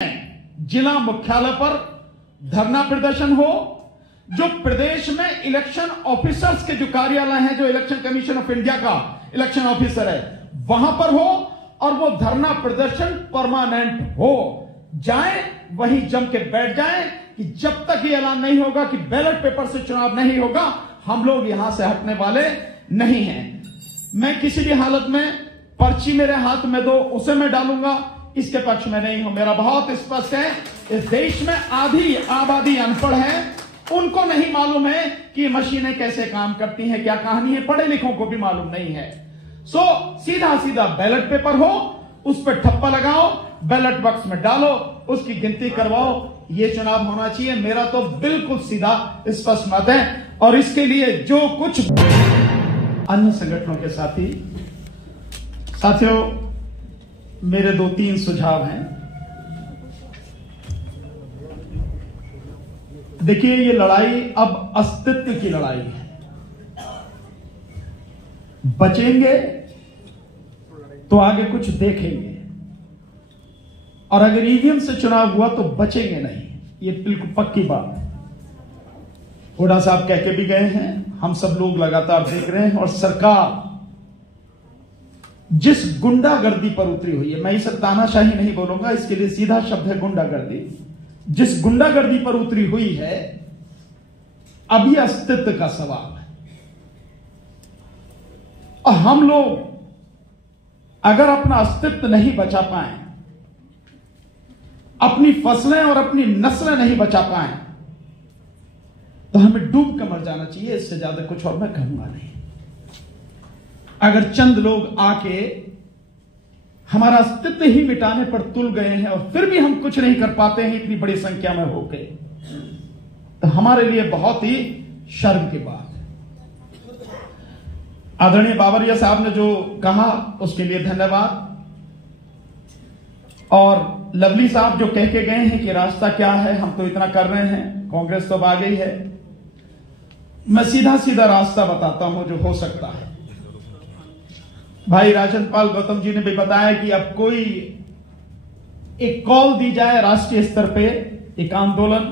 जिला मुख्यालय पर धरना प्रदर्शन हो, जो प्रदेश में इलेक्शन ऑफिसर्स के जो कार्यालय हैं, जो इलेक्शन कमीशन ऑफ इंडिया का इलेक्शन ऑफिसर है, वहां पर हो और वो धरना प्रदर्शन परमानेंट हो जाए, वहीं जम के बैठ जाए कि जब तक ये ऐलान नहीं होगा कि बैलेट पेपर से चुनाव नहीं होगा, हम लोग यहां से हटने वाले नहीं हैं। मैं किसी भी हालत में पर्ची मेरे हाथ में दो उसे मैं डालूंगा, इसके पक्ष में नहीं हूं। मेरा बहुत स्पष्ट है, इस देश में आधी आबादी अनपढ़ है, उनको नहीं मालूम है कि मशीनें कैसे काम करती हैं, क्या कहानी है, पढ़े लिखों को भी मालूम नहीं है। सो सीधा सीधा बैलेट पेपर हो, उस पर ठप्पा लगाओ, बैलेट बॉक्स में डालो, उसकी गिनती करवाओ, ये चुनाव होना चाहिए। मेरा तो बिल्कुल सीधा स्पष्ट मत है। और इसके लिए जो कुछ अन्य संगठनों के साथियों, मेरे 2-3 सुझाव हैं। देखिए, ये लड़ाई अब अस्तित्व की लड़ाई है। बचेंगे तो आगे कुछ देखेंगे, और अगर ईवीएम से चुनाव हुआ तो बचेंगे नहीं, ये बिल्कुल पक्की बात है। हुड्डा साहब कह के भी गए हैं, हम सब लोग लगातार देख रहे हैं, और सरकार जिस गुंडागर्दी पर उतरी हुई है, मैं इसे तानाशाही नहीं बोलूंगा, इसके लिए सीधा शब्द है गुंडागर्दी। जिस गुंडागर्दी पर उतरी हुई है, अभी अस्तित्व का सवाल है। और हम लोग अगर अपना अस्तित्व नहीं बचा पाए, अपनी फसलें और अपनी नस्लें नहीं बचा पाए, तो हमें डूब कर मर जाना चाहिए। इससे ज्यादा कुछ और मैं कहूंगा नहीं। अगर चंद लोग आके हमारा अस्तित्व ही मिटाने पर तुल गए हैं और फिर भी हम कुछ नहीं कर पाते हैं इतनी बड़ी संख्या में होके, तो हमारे लिए बहुत ही शर्म की बात है। आदरणीय बाबरिया साहब ने जो कहा उसके लिए धन्यवाद, और लवली साहब जो कह के गए हैं कि रास्ता क्या है, हम तो इतना कर रहे हैं, कांग्रेस तो अब आ गई है। मैं सीधा सीधा रास्ता बताता हूं जो हो सकता है। भाई राजन पाल गौतम जी ने भी बताया कि अब कोई एक कॉल दी जाए राष्ट्रीय स्तर पे, एक आंदोलन,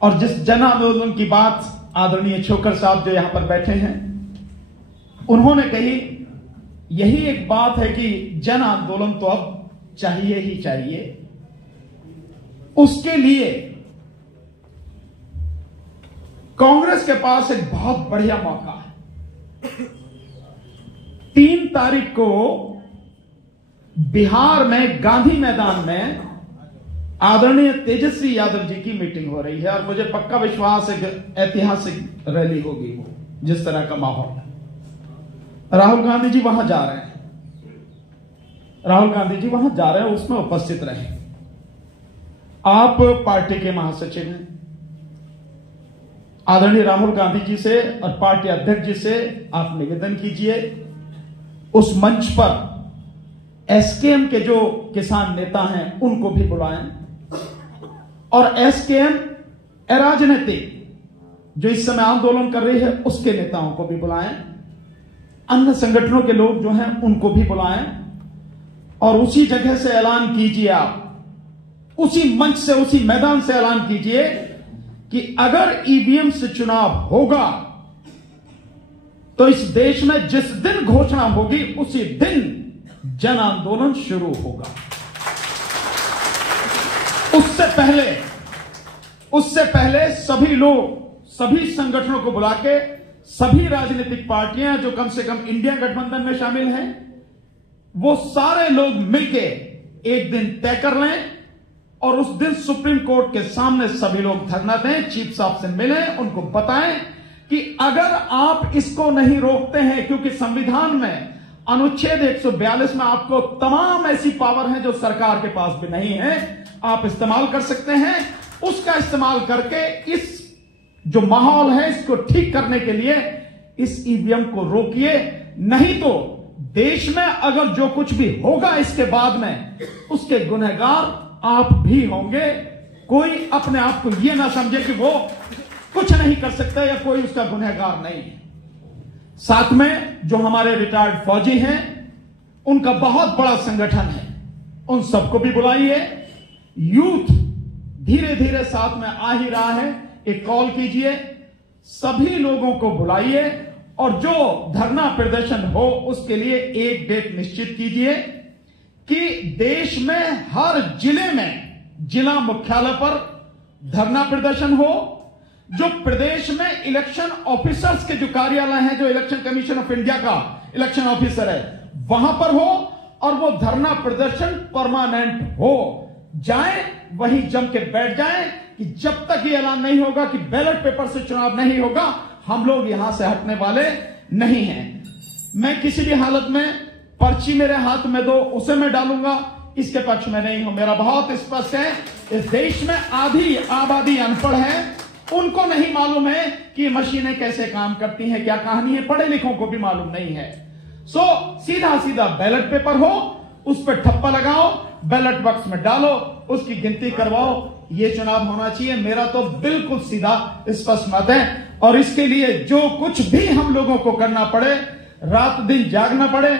और जिस जन आंदोलन की बात आदरणीय छोकर साहब जो यहां पर बैठे हैं उन्होंने कही, यही एक बात है कि जन आंदोलन तो अब चाहिए ही चाहिए। उसके लिए कांग्रेस के पास एक बहुत बढ़िया मौका है। 3 तारीख को बिहार में गांधी मैदान में आदरणीय तेजस्वी यादव जी की मीटिंग हो रही है, और मुझे पक्का विश्वास है कि ऐतिहासिक रैली होगी वो, जिस तरह का माहौल है। राहुल गांधी जी वहां जा रहे हैं, उसमें उपस्थित रहे। आप पार्टी के महासचिव हैं, आदरणीय राहुल गांधी जी से और पार्टी अध्यक्ष जी से आप निवेदन कीजिए, उस मंच पर एसकेएम के जो किसान नेता हैं उनको भी बुलाएं, और एसकेएम अराजनीतिक जो इस समय आंदोलन कर रही है उसके नेताओं को भी बुलाएं, अन्य संगठनों के लोग जो हैं उनको भी बुलाएं, और उसी जगह से ऐलान कीजिए, आप उसी मंच से, उसी मैदान से ऐलान कीजिए कि अगर ईवीएम से चुनाव होगा तो इस देश में जिस दिन घोषणा होगी उसी दिन जन आंदोलन शुरू होगा। उससे पहले सभी लोग, सभी संगठनों को बुला के, सभी राजनीतिक पार्टियां जो कम से कम इंडिया गठबंधन में शामिल हैं, वो सारे लोग मिलके एक दिन तय कर लें, और उस दिन सुप्रीम कोर्ट के सामने सभी लोग धरना दें, चीफ साहब से मिलें, उनको बताएं कि अगर आप इसको नहीं रोकते हैं, क्योंकि संविधान में अनुच्छेद 142 में आपको तमाम ऐसी पावर है जो सरकार के पास भी नहीं है, आप इस्तेमाल कर सकते हैं। उसका इस्तेमाल करके इस जो माहौल है इसको ठीक करने के लिए इस ईवीएम को रोकिए, नहीं तो देश में अगर जो कुछ भी होगा इसके बाद में, उसके गुनहगार आप भी होंगे। कोई अपने आप को यह ना समझे कि वो कुछ नहीं कर सकता या कोई उसका गुनहगार नहीं है। साथ में जो हमारे रिटायर्ड फौजी हैं, उनका बहुत बड़ा संगठन है, उन सबको भी बुलाइए। यूथ धीरे धीरे साथ में आ ही रहा है, एक कॉल कीजिए, सभी लोगों को बुलाइए और जो धरना प्रदर्शन हो उसके लिए एक डेट निश्चित कीजिए कि देश में हर जिले में जिला मुख्यालय पर धरना प्रदर्शन हो। जो प्रदेश में इलेक्शन ऑफिसर्स के जो कार्यालय हैं, जो इलेक्शन कमीशन ऑफ इंडिया का इलेक्शन ऑफिसर है, वहां पर हो और वो धरना प्रदर्शन परमानेंट हो। जाए वहीं जम के बैठ जाए कि जब तक ये ऐलान नहीं होगा कि बैलेट पेपर से चुनाव नहीं होगा, हम लोग यहां से हटने वाले नहीं हैं। मैं किसी भी हालत में पर्ची मेरे हाथ में दो उसे मैं डालूंगा, इसके पक्ष में नहीं हूं। मेरा बहुत स्पष्ट है, इस देश में आधी आबादी अनपढ़ है, उनको नहीं मालूम है कि मशीनें कैसे काम करती हैं, क्या कहानी है, पढ़े लिखों को भी मालूम नहीं है। सीधा सीधा बैलेट पेपर हो, उस पर ठप्पा लगाओ, बैलेट बॉक्स में डालो, उसकी गिनती करवाओ, ये चुनाव होना चाहिए। मेरा तो बिल्कुल सीधा स्पष्ट मत है। और इसके लिए जो कुछ भी हम लोगों को करना पड़े, रात दिन जागना पड़े,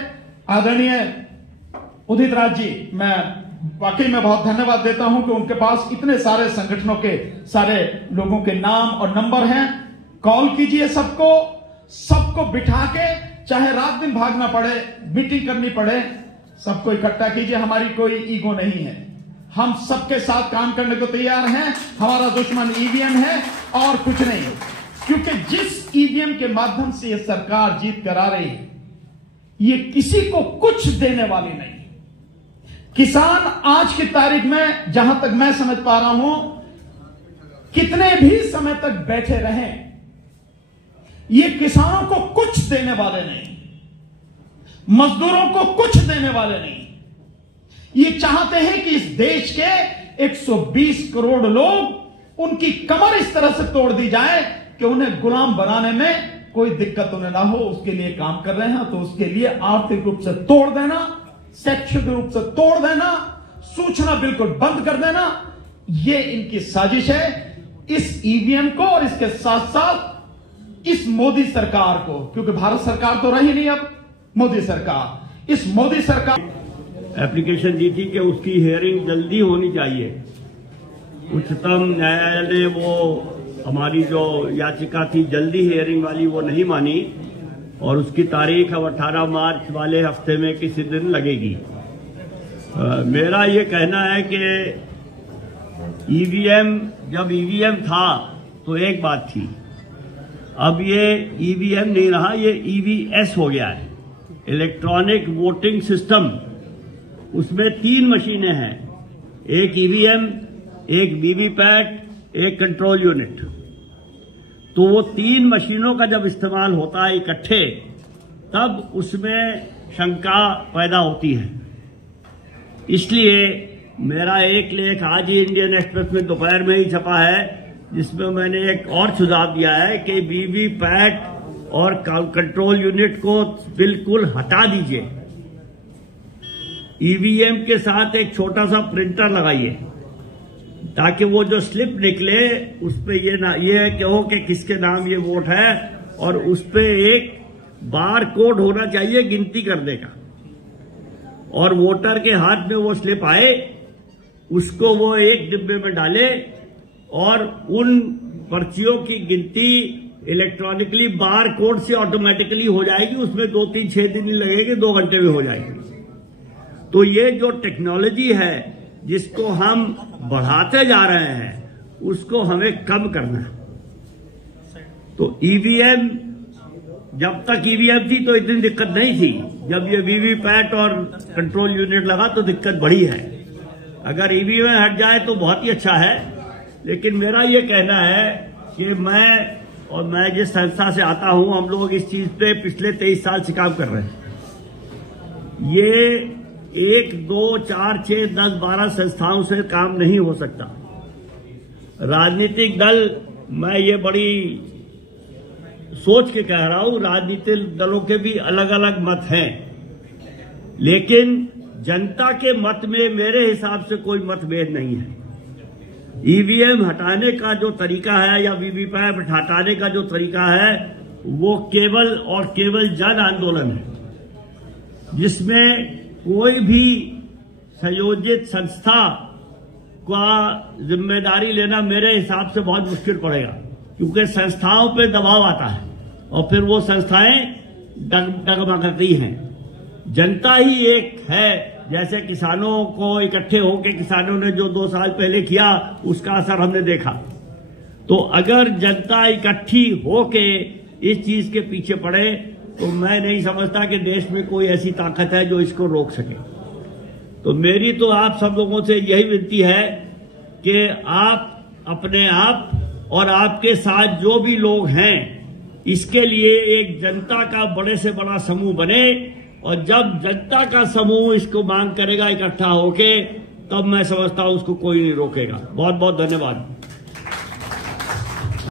आदरणीय उदित राज जी, मैं वाकई में बहुत धन्यवाद देता हूं कि उनके पास इतने सारे संगठनों के सारे लोगों के नाम और नंबर हैं। कॉल कीजिए सबको बिठा के, चाहे रात दिन भागना पड़े, मीटिंग करनी पड़े, सबको इकट्ठा कीजिए। हमारी कोई ईगो नहीं है, हम सबके साथ काम करने को तैयार हैं। हमारा दुश्मन ईवीएम है और कुछ नहीं, क्योंकि जिस ईवीएम के माध्यम से ये सरकार जीत कर आ रही है, ये किसी को कुछ देने वाली नहीं। किसान आज की तारीख में, जहां तक मैं समझ पा रहा हूं, कितने भी समय तक बैठे रहें, ये किसानों को कुछ देने वाले नहीं, मजदूरों को कुछ देने वाले नहीं। ये चाहते हैं कि इस देश के 120 करोड़ लोग, उनकी कमर इस तरह से तोड़ दी जाए कि उन्हें गुलाम बनाने में कोई दिक्कत उन्हें ना हो। उसके लिए काम कर रहे हैं। तो उसके लिए आर्थिक रूप से तोड़ देना, शैक्षिक रूप से तोड़ देना, सूचना बिल्कुल बंद कर देना, ये इनकी साजिश है। इस ईवीएम को और इसके साथ साथ इस मोदी सरकार को, क्योंकि भारत सरकार तो रही नहीं, अब मोदी सरकार, इस मोदी सरकार एप्लीकेशन दी थी कि उसकी हियरिंग जल्दी होनी चाहिए। उच्चतम न्यायालय ने वो हमारी जो याचिका थी जल्दी हियरिंग वाली, वो नहीं मानी और उसकी तारीख अब 18 मार्च वाले हफ्ते में किसी दिन लगेगी। मेरा ये कहना है कि ईवीएम, जब ईवीएम था तो एक बात थी, अब ये ईवीएम नहीं रहा, ये ईवीएस हो गया है, इलेक्ट्रॉनिक वोटिंग सिस्टम। उसमें 3 मशीनें हैं, एक ईवीएम, एक वीवीपैट, एक कंट्रोल यूनिट। तो वो 3 मशीनों का जब इस्तेमाल होता है इकट्ठे, तब उसमें शंका पैदा होती है। इसलिए मेरा एक लेख आज ही इंडियन एक्सप्रेस में दोपहर में ही छपा है, जिसमें मैंने एक और सुझाव दिया है कि वीवीपैट और कंट्रोल यूनिट को बिल्कुल हटा दीजिए। ईवीएम के साथ एक छोटा सा प्रिंटर लगाइए, ताकि वो जो स्लिप निकले उस पे ये कहो कि किसके नाम ये वोट है, और उस पे एक बार कोड होना चाहिए गिनती करने का, और वोटर के हाथ में वो स्लिप आए, उसको वो एक डिब्बे में डाले और उन पर्चियों की गिनती इलेक्ट्रॉनिकली बार कोड से ऑटोमेटिकली हो जाएगी। उसमें 2, 3, 6 दिन नहीं लगेंगे, 2 घंटे में हो जाएगी। तो ये जो टेक्नोलॉजी है जिसको हम बढ़ाते जा रहे हैं, उसको हमें कम करना है। तो ईवीएम, जब तक ईवीएम थी तो इतनी दिक्कत नहीं थी, जब ये वीवीपैट और कंट्रोल यूनिट लगा तो दिक्कत बढ़ी है। अगर ईवीएम हट जाए तो बहुत ही अच्छा है, लेकिन मेरा ये कहना है कि मैं जिस संस्था से आता हूं, हम लोग इस चीज पे पिछले 23 साल से काम कर रहे हैं। ये 1, 2, 4, 6, 10, 12 संस्थाओं से काम नहीं हो सकता। राजनीतिक दल, मैं ये बड़ी सोच के कह रहा हूं, राजनीतिक दलों के भी अलग अलग मत हैं, लेकिन जनता के मत में मेरे हिसाब से कोई मतभेद नहीं है। ईवीएम हटाने का जो तरीका है या वीवीपैट हटाने का जो तरीका है, वो केवल और केवल जन आंदोलन है, जिसमें कोई भी संयोजित संस्था का जिम्मेदारी लेना मेरे हिसाब से बहुत मुश्किल पड़ेगा, क्योंकि संस्थाओं पे दबाव आता है और फिर वो संस्थाएं डगमगाती हैं। जनता ही एक है, जैसे किसानों को इकट्ठे होकर किसानों ने जो 2 साल पहले किया उसका असर हमने देखा। तो अगर जनता इकट्ठी होके इस चीज के पीछे पड़े तो मैं नहीं समझता कि देश में कोई ऐसी ताकत है जो इसको रोक सके। तो मेरी तो आप सब लोगों से यही विनती है कि आप अपने आप और आपके साथ जो भी लोग हैं इसके लिए एक जनता का बड़े से बड़ा समूह बने, और जब जनता का समूह इसको मांग करेगा इकट्ठा होके, तब मैं समझता हूं उसको कोई नहीं रोकेगा। बहुत बहुत धन्यवाद।